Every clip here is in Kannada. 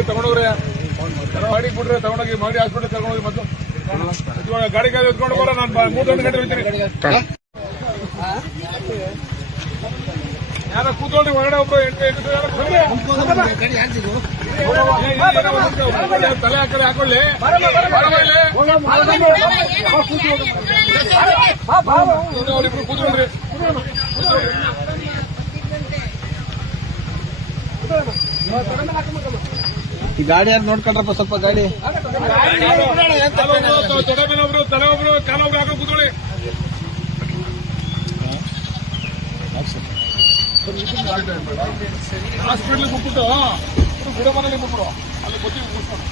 ಗಾಡಿಗೆ ತಗೊಂಡೋಗ್ರೆ, ಗಾಡಿ ಬಿಟ್ರೆ ತಗೊಂಡೋಗಿ ಮಾಡಿ ಹಾಸ್ಪಿಟಲ್ ತಗೊಂಡೋಗಿ ಮತ್ತು ಗಾಡಿ ಗಾಡಿ ಎತ್ಕೊಂಡು ಬರೋ ನಾನು ಮೂರು ಗಂಟೆ ಹೋಗ್ತೀನಿ ಯಾರೋ ಕೂತ್ಕೊಂಡು ಹೊರಗಡೆ ಒಬ್ಬರು ತಲೆ ಹಾಕಲಿ ಹಾಕೊಳ್ಳಿ. ಕೂತ್ಕೊಂಡ್ರಿ. ಅವ್ರಿಬ್ರು ಕೂತ್ಕೊಳ್ರಿ ಈ ಗಾಡಿ ಯಾರು ನೋಡ್ಕೊಂಡ್ರಪ್ಪ ಸ್ವಲ್ಪ ಗಾಡಿ ಒಬ್ರು ತೊಡೆ ಮೇಲೆ ಒಬ್ರು ತಲೆ ಒಬ್ರು ಕಾಲ ಒಬ್ರು ಹಾಕೊಂಡು ಕೂತ್ಕೊಳ್ಳಿ ಹಾಸ್ಪಿಟ್ಲಿಗೆ ಬಿಟ್ಬಿಟ್ಟು ಗುಡ ಮನೆಗೆ ಬಿಟ್ಬಿಡು ಅಲ್ಲಿ ಗೊತ್ತಿ ಮುಗಿಸ್ಕೊಂಡು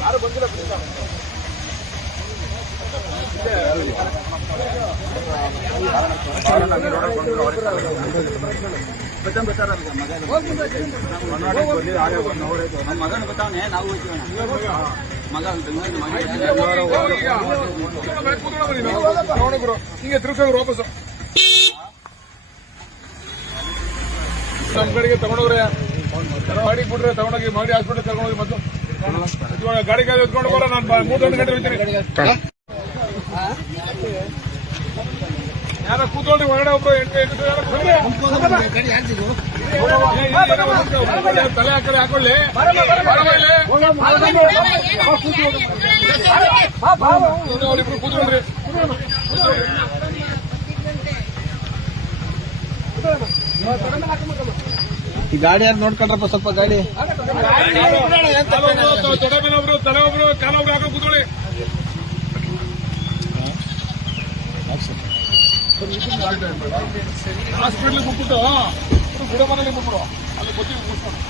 ಯಾರು ಬಂದಿಲ್ಲ. ನಮ್ಮ ಮಗನ ನಾವು ಕಡೆಗೆ ಗಾಡಿ ಬಿಟ್ರೆ ತಗೊಂಡೋಗಿ ಮಾಡಿ ಹಾಸ್ಪಿಟಲ್ ತಗೊಂಡೋಗಿ ಮತ್ತು ಗಾಡಿ ಗಾಡಿ ಎತ್ಕೊಂಡು ಬರೋ ನಾನು ಮೂರು ಗಂಟೆ ಹೋಗ್ತೀನಿ ಯಾರೋ ಕೂತ್ಕೊಳ್ಳಿ ಒಳಗಡೆ ಒಬ್ರು ಎಂಟು ತಲೆ ಆ ಕಡೆ ಹಾಕೊಳ್ಳಿ ಅವ್ರಿಬ್ರು ಈ ಗಾಡಿ ಯಾರು ನೋಡ್ಕೊಂಡ್ರಪ್ಪ ಸ್ವಲ್ಪ ಗಾಡಿ ಒಬ್ರು ತಲೆ ಒಬ್ರು ಕಾಲ ಒಬ್ರು ಹಾಕೊಂಡು ಕೂತ್ಕೊಳ್ಳಿ. ಹಾಸ್ಪಿಟ್ಲಿಗೆ ಬಿಟ್ಬಿಟ್ಟು ಗಿಡ ಮನೇಲಿ ಬಿಟ್ಬಿಡು ಅಲ್ಲಿ ಗೊತ್ತಿ ಮುಗಿಸ್ಕೊಂಡು.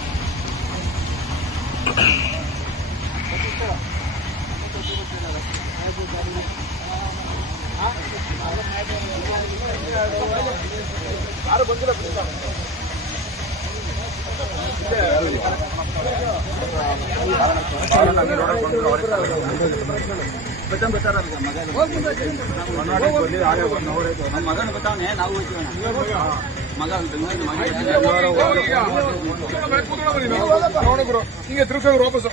ಯಾರು ಬಂದಿಲ್ಲ ಬಿಡಿ. ನಮ್ಮ ಮಗನ ಗೊತ್ತಾವನೆ ನಾವು ಹೋಗ್ತೀವಣ್ಣ ಮಗ ಕೂತ್ಕೊಳ್ಳೋ ಬನ್ನಿ. ತಗೊಂಡು ಬರೋ. ಹಿಂಗೆ ತಿರ್ಸೋರು ವಾಪಸ್